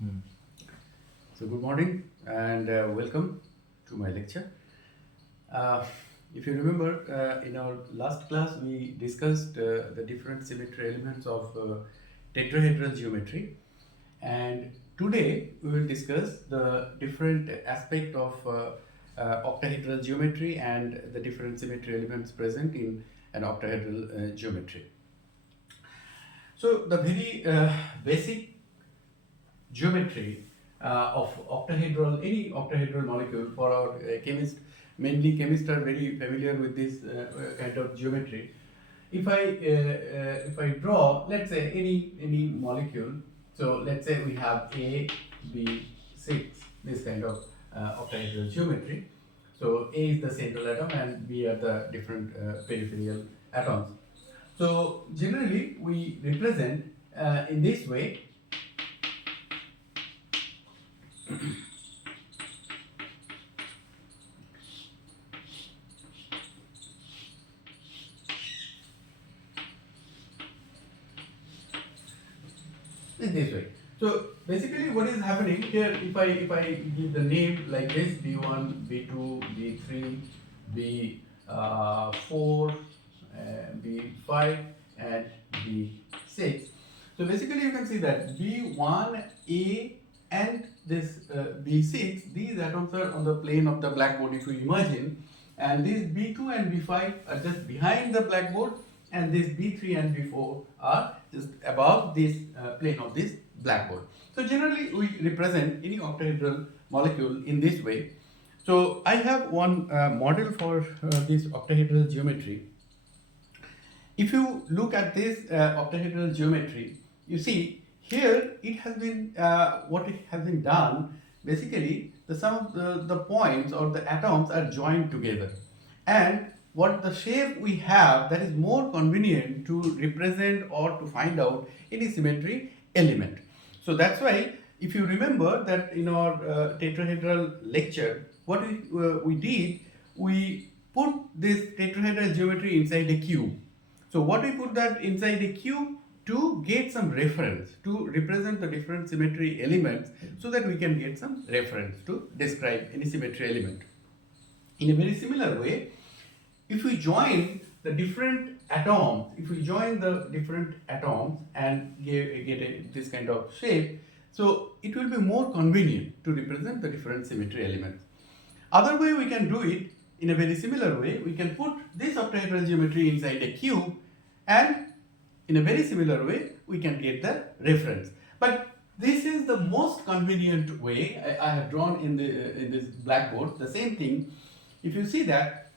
Hmm. So, good morning and welcome to my lecture. Uh, if you remember, in our last class, we discussed the different symmetry elements of tetrahedral geometry, and today we will discuss the different aspect of octahedral geometry and the different symmetry elements present in an octahedral geometry. So, the very basic geometry of octahedral, any octahedral molecule for our mainly chemists are very familiar with this kind of geometry. If I draw, let's say any molecule, so let's say we have A, B, 6, this kind of octahedral geometry. So A is the central atom and B are the different peripheral atoms. So generally we represent in this way. In this way. So basically what is happening here, if I give the name like this, B1, B2, B3, B4, B5 and B6. So basically you can see that B1A and this B6, these atoms are on the plane of the blackboard if you imagine, and these B2 and B5 are just behind the blackboard, and this B3 and B4 are just above this plane of this blackboard. So generally we represent any octahedral molecule in this way. So I have one model for this octahedral geometry. If you look at this octahedral geometry, you see here it has been what it has been done. Basically, the sum of the points or the atoms are joined together, and what the shape we have, that is more convenient to represent or to find out any symmetry element. So that's why, if you remember that in our tetrahedral lecture, what we did, we put this tetrahedral geometry inside a cube. So what we put that inside a cube to get some reference to represent the different symmetry elements, so that we can get some reference to describe any symmetry element. In a very similar way, if we join the different atoms, if we join the different atoms and get this kind of shape, so it will be more convenient to represent the different symmetry elements. Other way we can do it in a very similar way, we can put this octahedral geometry inside a cube, and in a very similar way we can get the reference. But this is the most convenient way. I have drawn in this blackboard the same thing. If you see that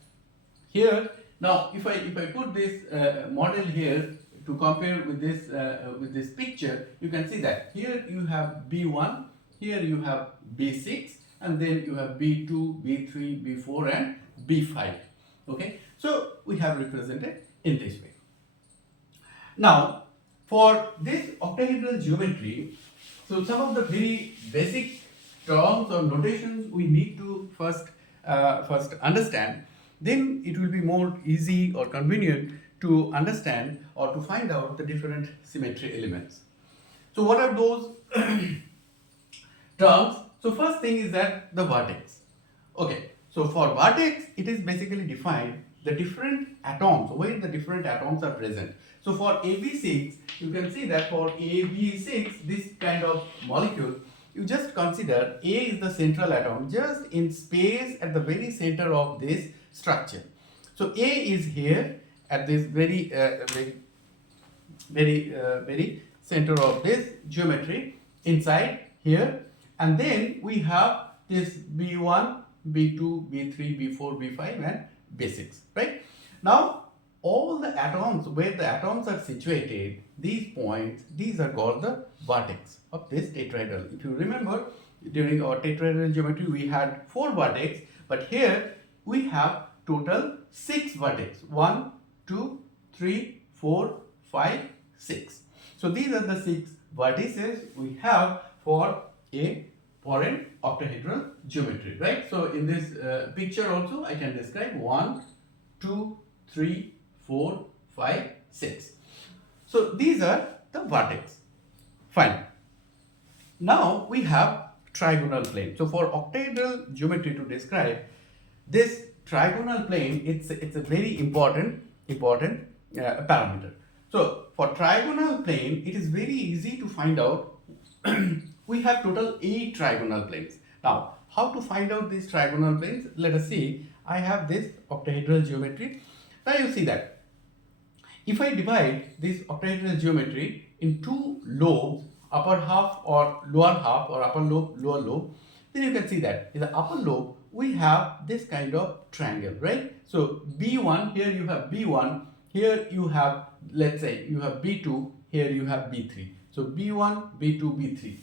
here, now if I put this model here to compare with this picture, you can see that here you have B1, here you have B6, and then you have B2, B3, B4 and B5. Okay, so we have represented in this way. Now, for this octahedral geometry, so some of the very basic terms or notations we need to first understand. Then it will be more easy or convenient to understand or to find out the different symmetry elements. So what are those terms? So first thing is that the vertex. Okay, so for vertex, it is basically defined the different atoms, where the different atoms are present. So for AB6, you can see that for AB6, this kind of molecule, you just consider A is the central atom, just in space at the very center of this structure. So A is here at this very center of this geometry inside here, and then we have this B1, B2, B3, B4, B5 and B6, right? Now all the atoms, where the atoms are situated, these points, these are called the vertex of this tetrahedral. If you remember, during our tetrahedral geometry we had 4 vertex, but here we have total 6 vertex. 1, 2, 3, 4, 5, 6. So these are the 6 vertices we have for an octahedral geometry, right? So in this picture also I can describe 1, 2, 3, 4, 5, 6. So these are the vertex. Fine. Now we have trigonal plane. So for octahedral geometry to describe this trigonal plane, it's a very important parameter. So for trigonal plane, it is very easy to find out. We have total 8 trigonal planes. Now, how to find out these trigonal planes? Let us see. I have this octahedral geometry. Now you see that if I divide this octahedral geometry in two lobes, upper half or lower half, or upper lobe, lower lobe, then you can see that in the upper lobe we have this kind of triangle, right? So B1, here you have B1, here you have, let's say you have B2, here you have B3. So B1, B2, B3,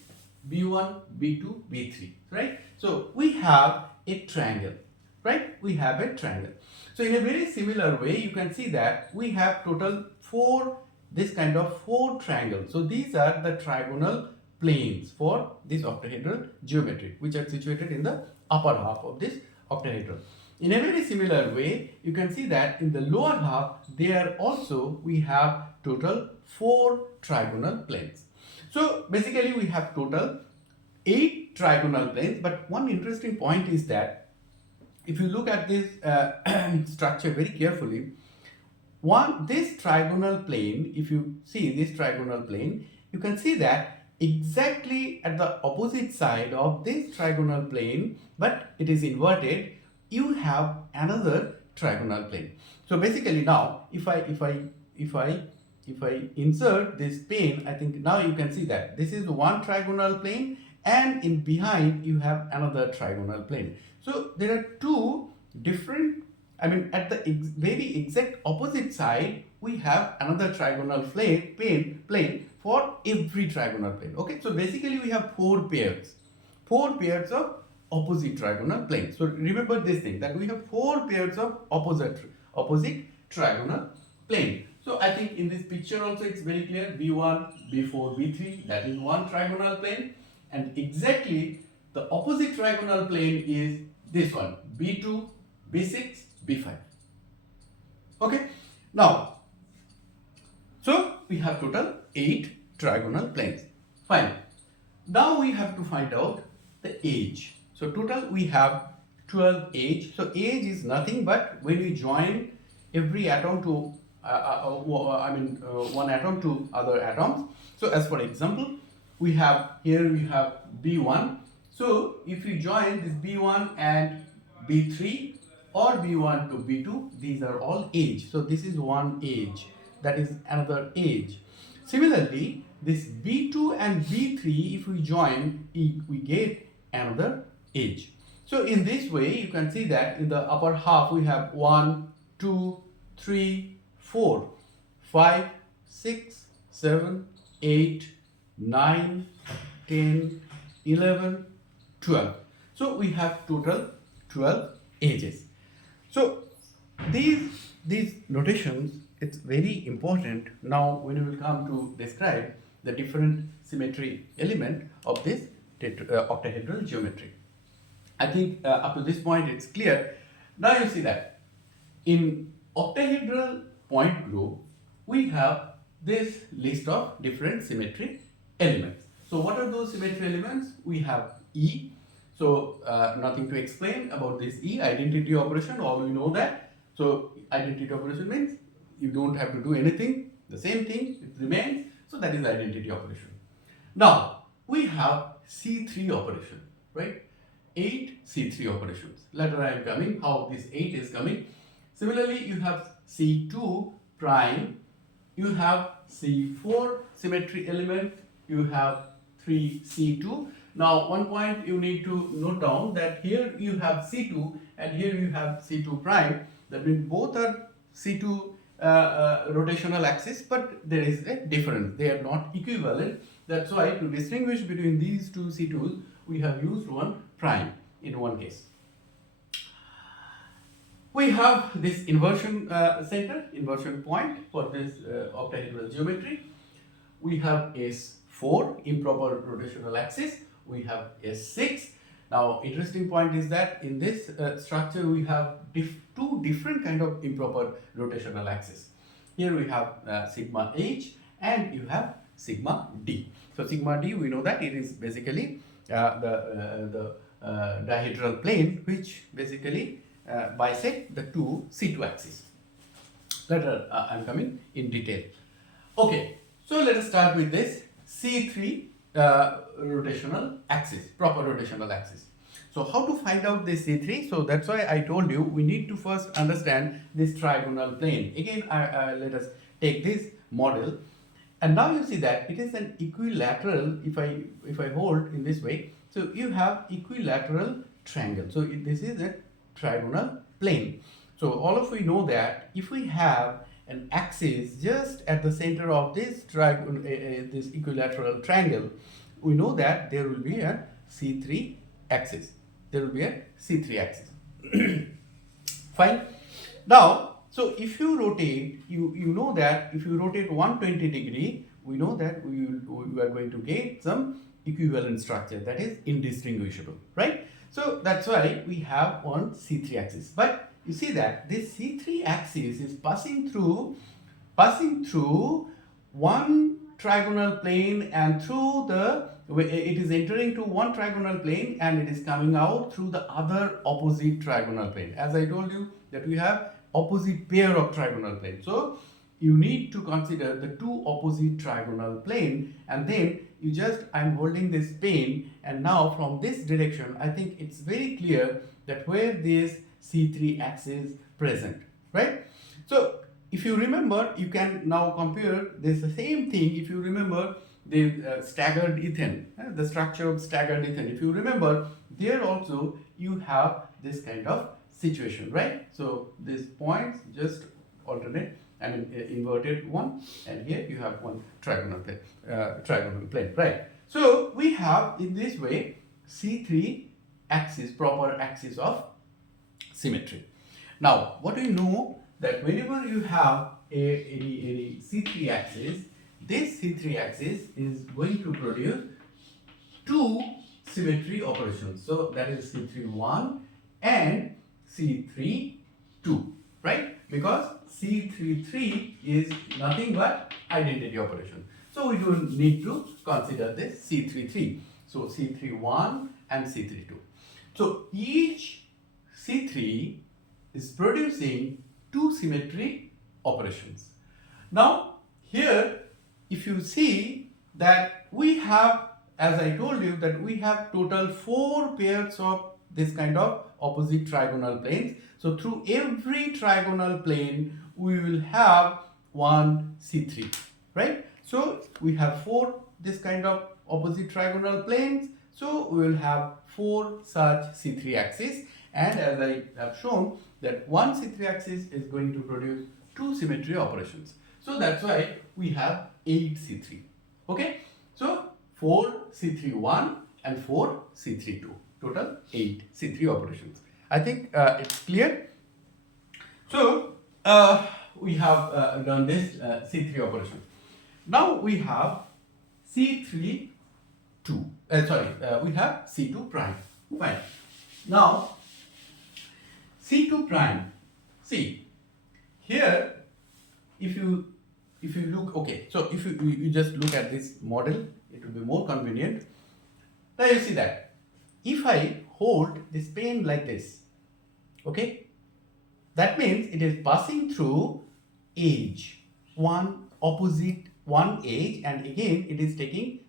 B1, B2, B3, right? So we have a triangle, right? We have a triangle. So in a very similar way, you can see that we have total 4, this kind of 4 triangles. So these are the trigonal planes for this octahedral geometry, which are situated in the upper half of this octahedral. In a very similar way, you can see that in the lower half, there also we have total 4 trigonal planes. So basically we have total 8 trigonal planes, but one interesting point is that if you look at this structure very carefully, this trigonal plane, if you see this trigonal plane, you can see that exactly at the opposite side of this trigonal plane, but it is inverted, you have another trigonal plane. So basically now, if I insert this plane, I think now you can see that this is one trigonal plane, and in behind you have another trigonal plane. So there are two different, at the very exact opposite side, we have another trigonal plane for every trigonal plane. Okay, so basically we have 4 pairs of opposite trigonal planes. So remember this thing, that we have 4 pairs of opposite trigonal plane. So I think in this picture also it's very clear, B1, B4, B3, that is one trigonal plane, and exactly the opposite trigonal plane is this one, B2, B6, B5. Okay, now, so we have total 8 trigonal planes. Fine. Now we have to find out the age. So total we have 12 age. So age is nothing but when you join every atom to one atom to other atoms. So as for example, we have here we have B1. So if you join this B1 and B3 or B1 to B2, these are all age. So this is one age, that is another age. Similarly, this B2 and B3, if we join, we get another age. So in this way, you can see that in the upper half we have 1, 2, 3, 4, 5, 6, 7, 8, 9, 10, 11, 12. So we have total 12 ages. So these notations, it's very important now when we will come to describe the different symmetry element of this octahedral geometry. I think up to this point it's clear. Now you see that in octahedral point group we have this list of different symmetry elements. So what are those symmetry elements? We have E. So nothing to explain about this E, identity operation, all we know that. So identity operation means you don't have to do anything, the same thing, it remains. So that is identity operation. Now we have C3 operation, right? 8 C3 operations. Later I am coming how this 8 is coming. Similarly, you have C2 prime, you have C4 symmetry element, you have 3 C2. Now one point you need to note down that here you have C2 and here you have C2 prime. That means both are C2 rotational axis, but there is a difference. They are not equivalent. That's why to distinguish between these two C2s, we have used one prime in one case. We have this inversion center, inversion point for this octahedral geometry. We have S4, improper rotational axis. We have S6. Now, interesting point is that in this structure we have two different kind of improper rotational axis. Here we have sigma h and you have sigma d. So sigma d, we know that it is basically the dihedral plane which basically bisect the two C2 axes. Later I am coming in detail. Okay, so let us start with this C3 rotational axis, proper rotational axis. So how to find out this C3? So that's why I told you we need to first understand this trigonal plane. Again, let us take this model, and now you see that it is an equilateral. If I hold in this way, so you have equilateral triangle. So this is a trigonal plane. So all of we know that if we have an axis just at the center of this this equilateral triangle, we know that there will be a C3 axis. There will be a C3 axis. Fine. Now, so if you rotate, you know that if you rotate 120 degree, we know that we are going to get some equivalent structure that is indistinguishable, right? So that's why we have one C3 axis. But you see that this C3 axis is passing through one trigonal plane, and through the it is entering to one trigonal plane and it is coming out through the other opposite trigonal plane. As I told you that we have opposite pair of trigonal planes. So you need to consider the two opposite trigonal plane, and then you just, I'm holding this pen, and now from this direction I think it's very clear that where this C3 axis present, right? So if you remember, you can now compare this same thing. If you remember the staggered ethane, the structure of staggered ethane, if you remember, there also you have this kind of situation, right? So these points just alternate, I mean inverted one, and here you have one trigonal plane, right? So we have in this way C3 axis, proper axis of symmetry. Now what do you know, that whenever you have any C3 axis, this C3 axis is going to produce two symmetry operations. So that is C3-1 and C3-2, right? Because C3-3 is nothing but identity operation. So we don't need to consider this C3-3. So C3-1 and C3-2. So each C3 is producing two symmetry operations. Now here, if you see that we have, as I told you, that we have total 4 pairs of this kind of opposite trigonal planes. So through every trigonal plane we will have one C3, right? So we have 4 this kind of opposite trigonal planes, so we will have 4 such C3 axes, and as I have shown that one C3 axis is going to produce 2 symmetry operations. So that's why we have 8 C3. Okay, so 4 C3-1 and 4 C3-2, total 8 C3 operations. I think it's clear. So we have done this C3 operation. Now we have C3-2. We have C2 prime. Fine. Now C2 prime. See here, if you look, okay, so if you just look at this model, it will be more convenient. Now you see that if I hold this pen like this, okay, that means it is passing through edge, one edge, and again it is taking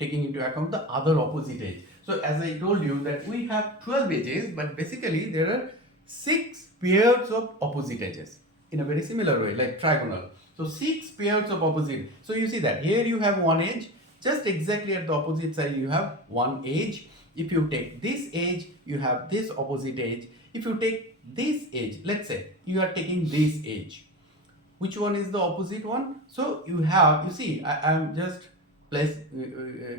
into account the other opposite edge. So as I told you that we have 12 edges, but basically there are 6 pairs of opposite edges in a very similar way, like trigonal. So 6 pairs of opposite. So you see that here you have one edge, just exactly at the opposite side you have one edge. If you take this edge, you have this opposite edge. If you take this edge, let's say you are taking this edge, which one is the opposite one? So you see, I am just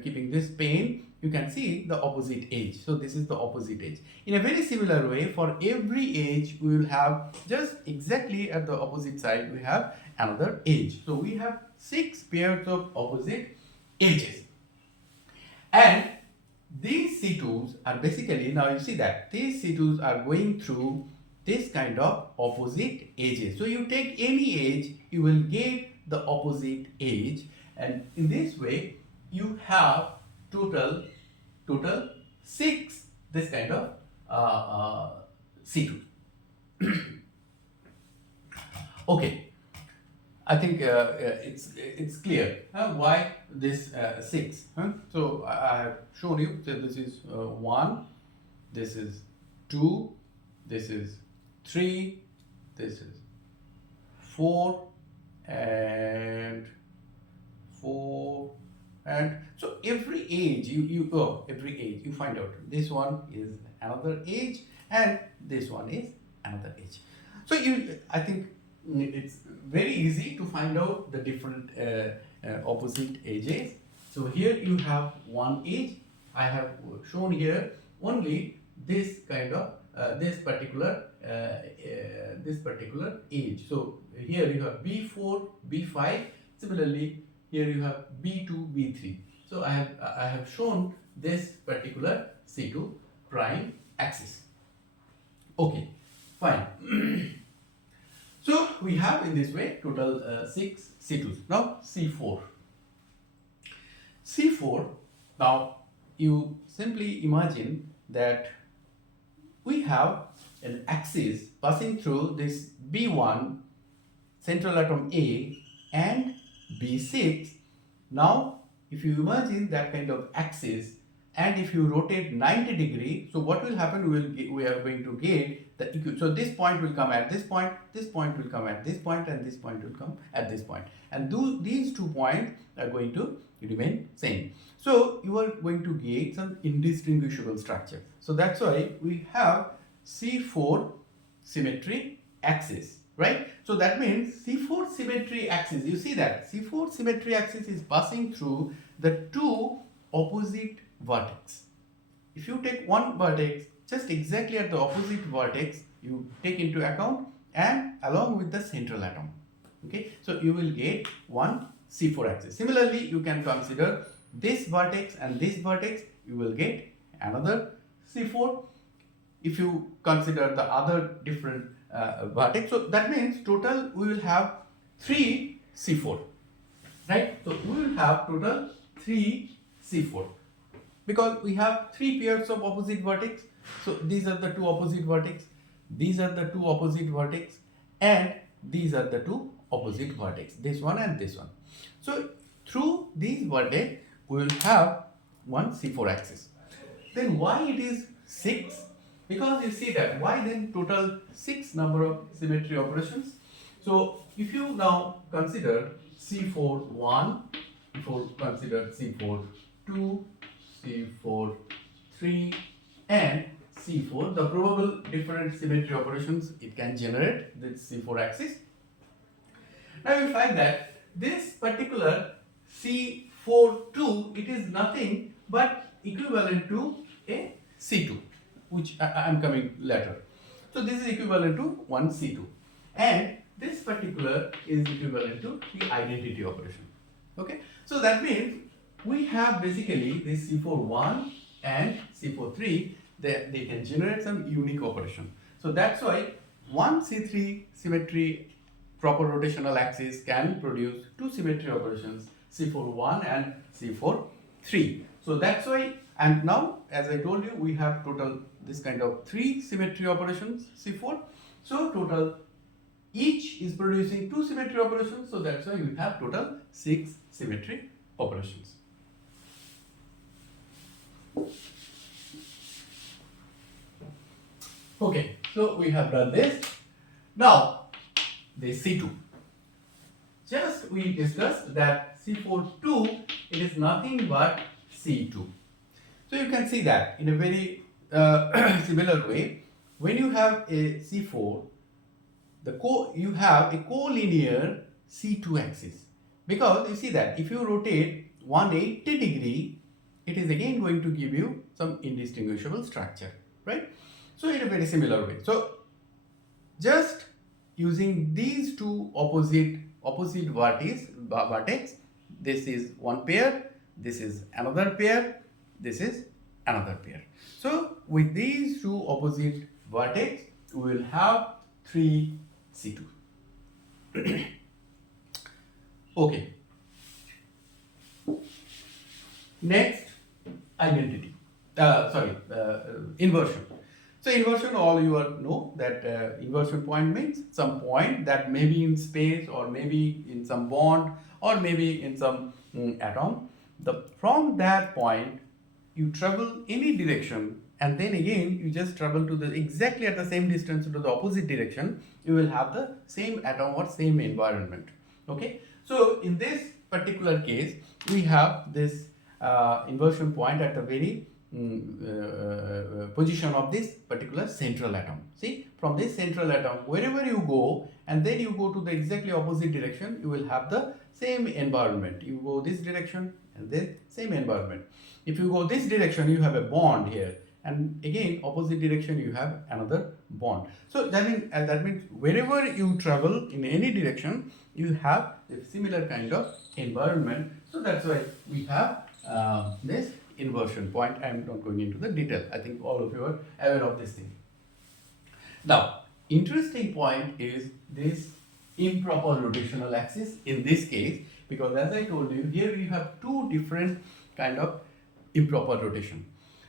keeping this pen, you can see the opposite edge. So this is the opposite edge. In a very similar way, for every edge we will have just exactly at the opposite side we have another edge. So we have 6 pairs of opposite edges, and these C2s are basically, now you see that these C2s are going through this kind of opposite edges. So you take any edge, you will get the opposite edge, and in this way you have total 6 this kind of C2. Okay, I think it's clear why this 6. So I have shown you that this is 1, this is 2, this is 3, this is 4, and 4, and so every age every age you find out this one is another age and this one is another age. So I think it's very easy to find out the different opposite ages. So here you have one age. I have shown here only this kind of this particular age. So here you have B4, B5. Similarly, here you have B2, B3. So I have shown this particular C2 prime axis. Okay, fine. So we have in this way total 6 C2s. Now C4. C4, now you simply imagine that we have an axis passing through this B1 central atom A and B6. Now if you imagine that kind of axis and if you rotate 90 degrees, so what will happen, we are going to get so this point will come at this point, this point will come at this point, and this point will come at this point, and these 2 points are going to remain same. So you are going to get some indistinguishable structure. So that's why we have C4 symmetry axis, right? So that means C4 symmetry axis, you see that C4 symmetry axis is passing through the 2 opposite vertex. If you take one vertex just exactly at the opposite vertex, you take into account and along with the central atom. Okay, so you will get one C4 axis. Similarly, you can consider this vertex and this vertex, you will get another C4. If you consider the other different vertex, so that means total we will have 3 C4, right? So we will have total 3 C4 because we have 3 pairs of opposite vertex. So these are the 2 opposite vertex, these are the 2 opposite vertex, and these are the 2 opposite vertex, this one and this one. So through these vertex we will have one C4 axis. Then why it is 6? Because you see that why then total 6 number of symmetry operations. So if you now consider C4 1, consider C4 2, C4 3, and C4, the probable different symmetry operations it can generate this C4 axis. Now you find that this particular C42, it is nothing but equivalent to a C2, which I am coming later. So this is equivalent to one C2, and this particular is equivalent to the identity operation. Okay, so that means we have basically this C41 and C43, they can generate some unique operation. So that's why one C3 symmetry proper rotational axis can produce 2 symmetry operations, C41 and C43. So that's why, and now as I told you, we have total this kind of 3 symmetry operations, C4. So total each is producing 2 symmetry operations. So that's why we have total 6 symmetry operations. Okay, so we have done this. Now, the C2. Just we discussed that C42, it is nothing but C2. So you can see that in a very similar way. When you have a C4, you have a collinear C2 axis. Because you see that if you rotate 180 degree, it is again going to give you some indistinguishable structure, right? So in a very similar way. So just using these 2 opposite vertex, this is one pair, this is another pair, this is another pair. So with these 2 opposite vertex, we will have 3 C2. Okay. Next, identity. Inversion. So inversion, all you know that inversion point means some point that may be in space or maybe in some bond or maybe in some atom. From that point, you travel any direction and then again you just travel to the exactly at the same distance to the opposite direction. You will have the same atom or same environment. Okay. So in this particular case, we have this inversion point at the very position of this particular central atom. See, from this central atom, wherever you go and then you go to the exactly opposite direction, you will have the same environment. You go this direction and then same environment. If you go this direction, you have a bond here, and again opposite direction you have another bond. So that means wherever you travel in any direction, you have a similar kind of environment. So that's why we have this inversion point. I am not going into the detail. I think all of you are aware of this thing. Now, interesting point is this improper rotational axis in this case, because as I told you, here you have two different kind of improper rotation.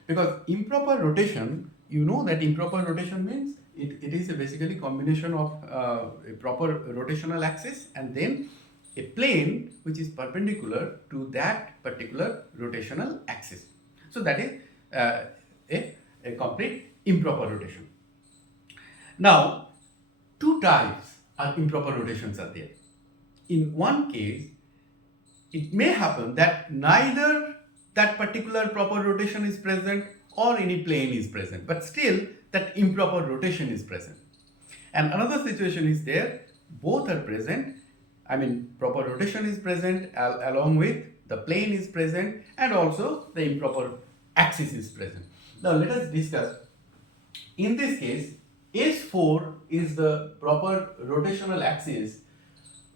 Because improper rotation, you know that improper rotation means it is a basically combination of a proper rotational axis and then a plane which is perpendicular to that particular rotational axis. So that is a complete improper rotation. Now, two types of improper rotations are there. In one case, it may happen that neither that particular proper rotation is present or any plane is present, but still that improper rotation is present. And another situation is there, both are present. I mean, proper rotation is present along with the plane is present and also the improper axis is present. Now let us discuss. In this case, S4 is the proper rotational axis,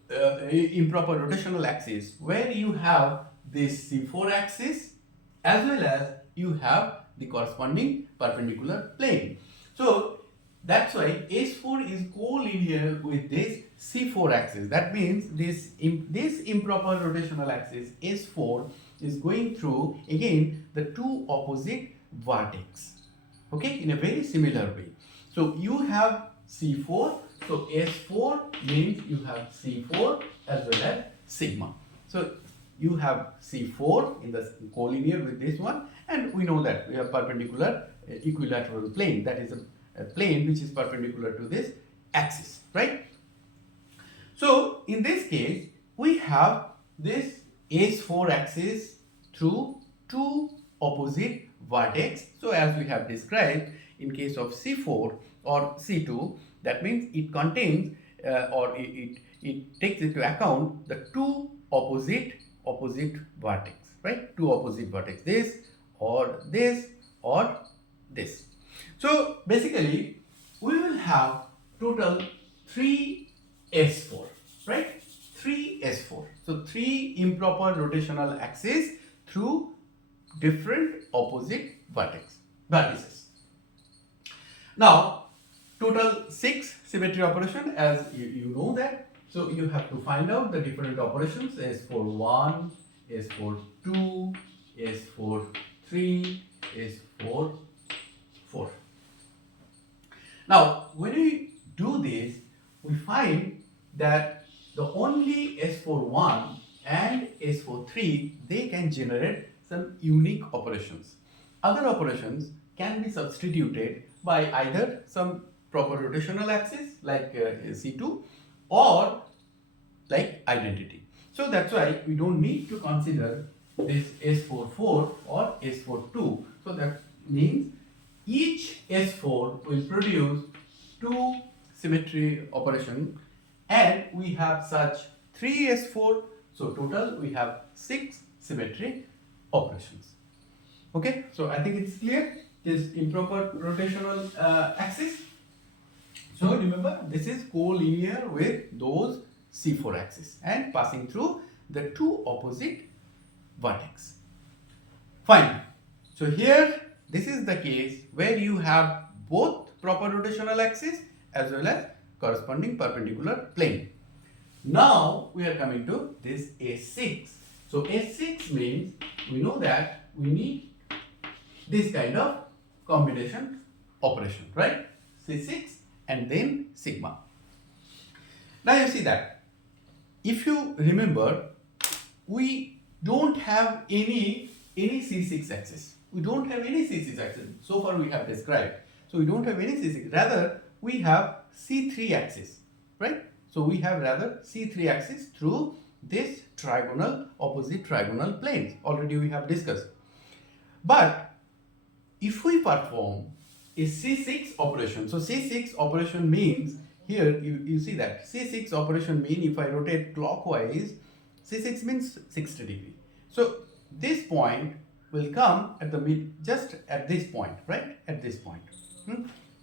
improper rotational axis, where you have this C4 axis as well as you have the corresponding perpendicular plane. So that's why S4 is collinear with this C4 axis. That means this improper rotational axis S4 is going through again the two opposite vertex. Okay, in a very similar way. So you have C4. So S4 means you have C4 as well as sigma. So you have C4 in the collinear with this one, and we know that we have perpendicular equilateral plane, that is a plane which is perpendicular to this axis, right? So in this case, we have this S4 axis through two opposite vertex. So as we have described, in case of C4 or C2, that means it contains or it takes into account the two opposite vertex, right? Two opposite vertex, this or this or this. So basically, we will have total 3 S4, right? 3 S4. So 3 improper rotational axes through different opposite vertices. Now, total 6 symmetry operation, as you know that. So you have to find out the different operations: S41, S42, S43, S44. Now, when we do this, we find that the only S41 and S43, they can generate some unique operations. Other operations can be substituted by either some proper rotational axis like C2 or like identity. So that's why we don't need to consider this S44 or S42. So that means each S4 will produce 2 symmetry operation, and we have such 3 S4. So total we have 6 symmetry operations. Okay, so I think it's clear, this improper rotational axis. So remember, this is collinear with those C4 axis and passing through the two opposite vertex. Fine. So here, this is the case where you have both proper rotational axis as well as corresponding perpendicular plane. Now we are coming to this A6. So S6 means we know that we need this kind of combination operation, right? C6 and then sigma. Now you see that if you remember, we don't have any C6 axis. We don't have any C6 axis. So far we have described. So we don't have any C6. Rather, we have C3 axis, right? So we have rather C3 axis through this opposite trigonal planes. Already we have discussed. But if we perform a C6 operation, so C6 operation means here you see that C6 operation means if I rotate clockwise, C6 means 60 degree. So this point will come at the just at this point, right? At this point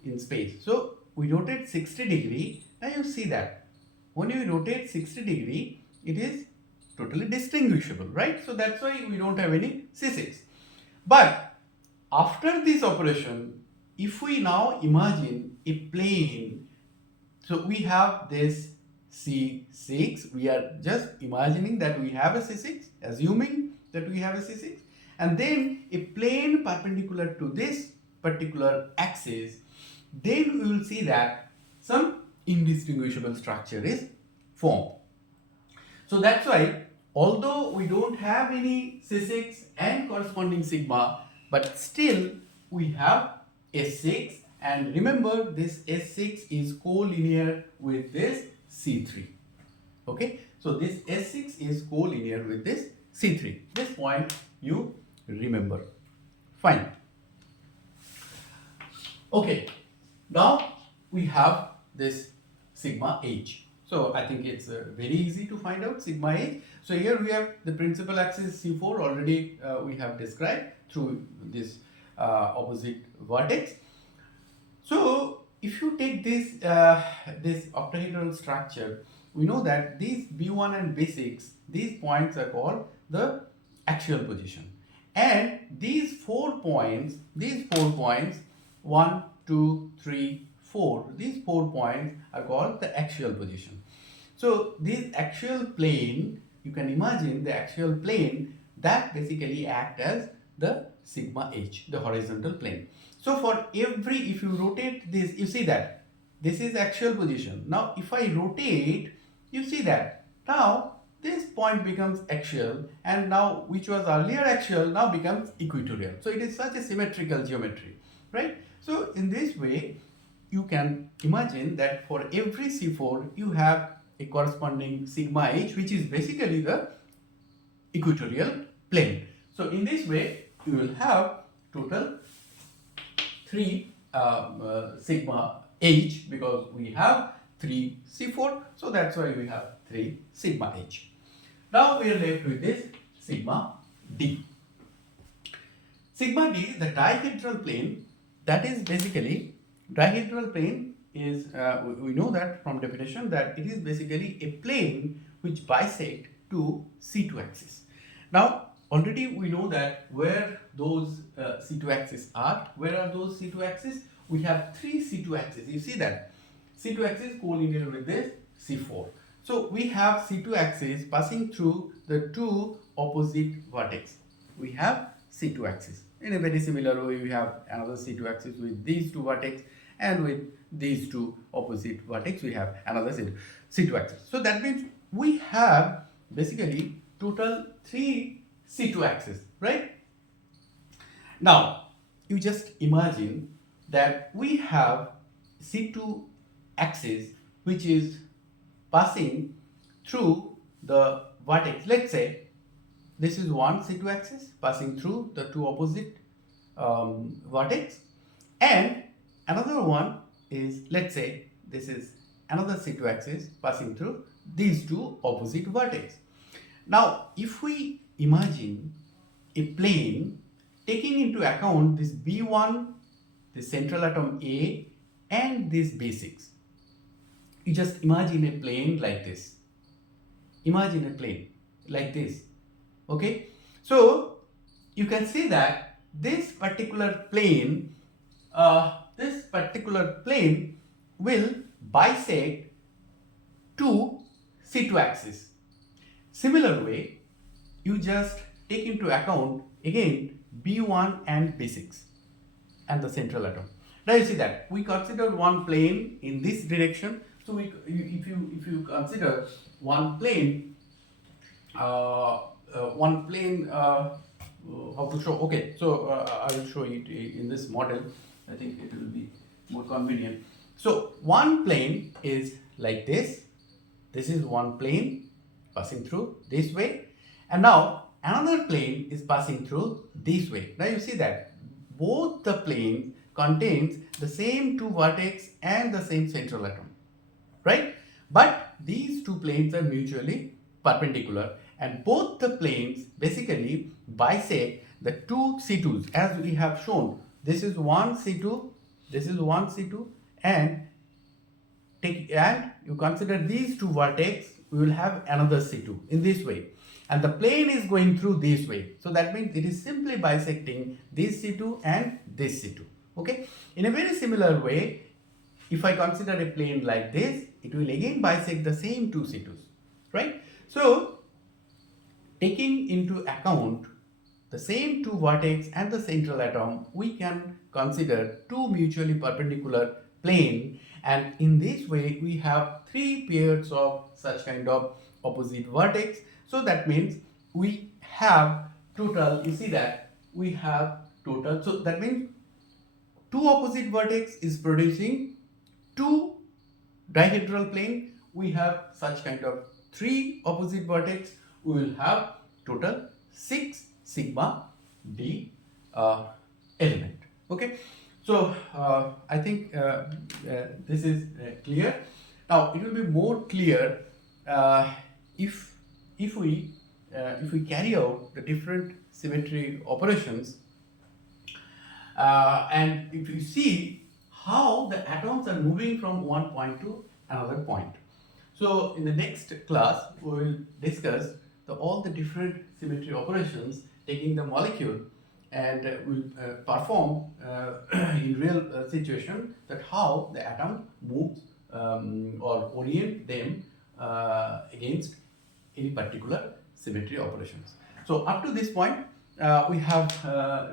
in space. So we rotate 60 degree. Now you see that when you rotate 60 degree, it is totally distinguishable, right? So that's why we don't have any C6. But after this operation, if we now imagine a plane, so we have this C6, we are just imagining that we have a C6, assuming that we have a C6, and then a plane perpendicular to this particular axis, then we will see that some indistinguishable structure is formed. So that's why, although we don't have any C6 and corresponding sigma, but still we have S6, and remember this S6 is collinear with this C3. Okay, so this S6 is collinear with this C3. This point you remember. Fine. Okay, now we have this sigma h. So I think it's very easy to find out sigma h. So here we have the principal axis C4 already we have described through this opposite vertex. So if you take this this octahedral structure, we know that these B1 and B6, these points are called the axial position, and these 4 points, 1, 2, 3, 4, these 4 points are called the axial position. So this axial plane, you can imagine the axial plane that basically act as the sigma h, the horizontal plane. So for every, if you rotate this, you see that this is axial position. Now if I rotate, you see that now this point becomes axial, and now which was earlier axial now becomes equatorial. So it is such a symmetrical geometry, right? So in this way, you can imagine that for every C4 you have a corresponding sigma h, which is basically the equatorial plane. So in this way you will have total 3 sigma h, because we have 3 C4, so that's why we have 3 sigma h. Now we are left with this sigma d. Sigma d is the dihedral plane. That is basically, dihedral plane is, we know that from definition that it is basically a plane which bisect two C2 axes. Now already we know that where those C2 axes are. Where are those C2 axes? We have 3 C2 axes. You see that C2 axis collinear with this C4. So we have C2 axis passing through the 2 opposite vertex. We have C2 axis. In a very similar way, we have another C2 axis with these 2 vertex, and with these 2 opposite vertex we have another C2 axis. So that means we have basically total 3 C2 axis, right? Now you just imagine that we have C2 axis which is passing through the vertex. Let's say this is one C2 axis passing through the 2 opposite vertex, and another one is, let's say this is another C2 axis passing through these 2 opposite vertex. Now if we imagine a plane taking into account this B1, the central atom A, and this B6. You just imagine a plane like this. Imagine a plane like this. Okay, so you can see that this particular plane will bisect 2 C2 axes. Similar way, you just take into account again B1 and B6 and the central atom. Now you see that we considered one plane in this direction. So if you consider one plane, how to show? Okay, so I will show it in this model. I think it will be more convenient. So one plane is like this. This is one plane passing through this way, and now another plane is passing through this way. Now you see that both the planes contains the same two vertex and the same central atom, right? But these two planes are mutually perpendicular, and both the planes basically bisect the two C2s as we have shown. This is one C2, this is one C2, and you consider these two vertex, we will have another C2 in this way, and the plane is going through this way. So that means it is simply bisecting this C2 and this C2. Okay, in a very similar way, if I consider a plane like this, it will again bisect the same two C2s, right? So taking into account the same two vertex and the central atom, we can consider two mutually perpendicular plane, and in this way we have three pairs of such kind of opposite vertex. So that means we have total, you see that we have total, so that means two opposite vertex is producing two dihedral plane. We have such kind of three opposite vertex, we will have total 6 sigma d element. Okay, so I think this is clear. Now it will be more clear if we carry out the different symmetry operations, and if you see how the atoms are moving from one point to another point. So in the next class we will discuss all the different symmetry operations taking the molecule, and will perform in real situation that how the atom moves or orient them against any particular symmetry operations. So up to this point we have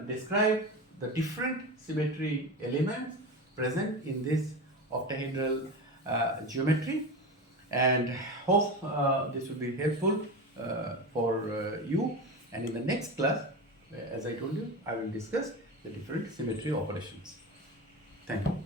described the different symmetry elements present in this octahedral geometry, and hope this will be helpful for you. And in the next class, as I told you, I will discuss the different symmetry operations. Thank you.